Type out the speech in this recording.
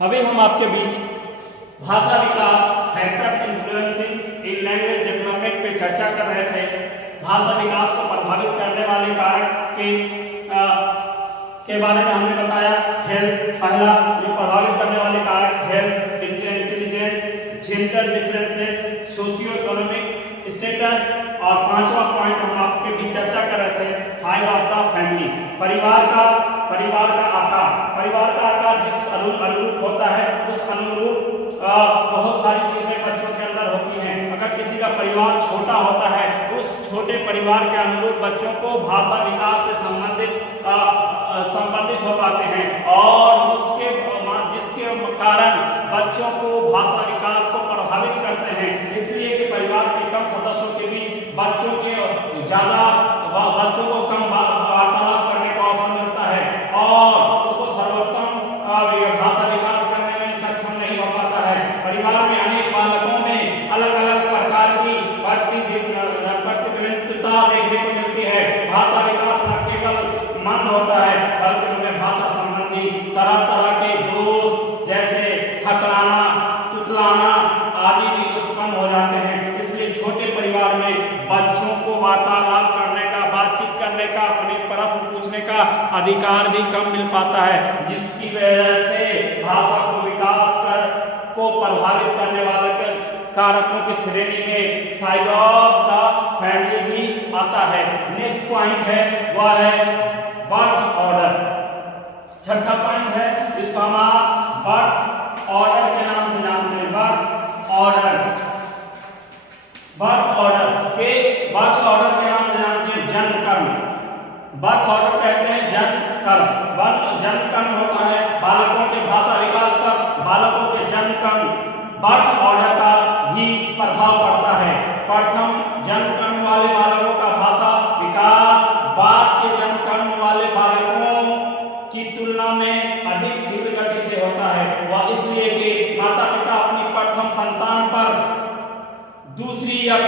अभी हम आपके बीच भाषा विकास factors influencing in language development पे चर्चा कर रहे थे। भाषा विकास को प्रभावित करने वाले कारक के बारे में हमने बताया। हेल्थ पहला जो प्रभावित करने वाले कारक health, intelligence, gender differences, socio economic status, और पांचवा पॉइंट हम आपके बीच चर्चा कर रहे थे साइज ऑफ द फैमिली, परिवार का आकार। परिवार का आकार जिस अनुरूप होता है उस अनुरूप बहुत सारी चीजें बच्चों के अंदर होती हैं। अगर किसी का परिवार छोटा होता है तो उस छोटे परिवार के अनुरूप बच्चों को भाषा विकास से संबंधित हो पाते हैं, और जिसके कारण बच्चों को भाषा विकास को प्रभावित करते हैं। इसलिए कि परिवार के कम सदस्यों के बीच बच्चों को कम वार्तालाप करने का अवसर मिलता है और उसको सर्वोत्तम भाषा विकास करने में सक्षम नहीं हो पाता है। परिवार में अनेक बालकों में अलग अलग प्रकार की प्रतिद्वंद्विता देखने को मिलती है। भाषा विकास न केवल मंद होता है बल्कि उनमें भाषा संबंधी तरह तरह के दोष जैसे हकलाना, तुतलाना आदि भी उत्पन्न हो जाते हैं। इसलिए छोटे परिवार में बच्चों को वार्तालाप करने का, बातचीत करने का, अपने प्रश्न पूछने का अधिकार भी कम मिल पाता है, जिसकी वजह से भाषा को को प्रभावित करने वाले कारकों की श्रेणी में साइज ऑफ द फैमिली भी आता है। नेक्स्ट पॉइंट है वह है बर्थ ऑर्डर। छठा पॉइंट है, इसको हम बर्थ ऑर्डर के नाम से जानते हैं। बर्थ ऑर्डर के नाम से जानते हैं जन्म कर्म। बर्थ ऑर्डर कहते हैं जन्म कर्म। जन्म कर्म होता है बालकों के भाषा विकास पर बालकों के जन्म कर्म बर्थ ऑर्डर का भी प्रभाव पड़ता है। प्रथम जन्म कर्म वाले बालकों का भाषा विकास बाद के जन्म कर्म वाले बालकों की तुलना में अधिक तीव्र गति से होता है। वह इसलिए कि माता पिता अपनी प्रथम संतान पर दूसरी या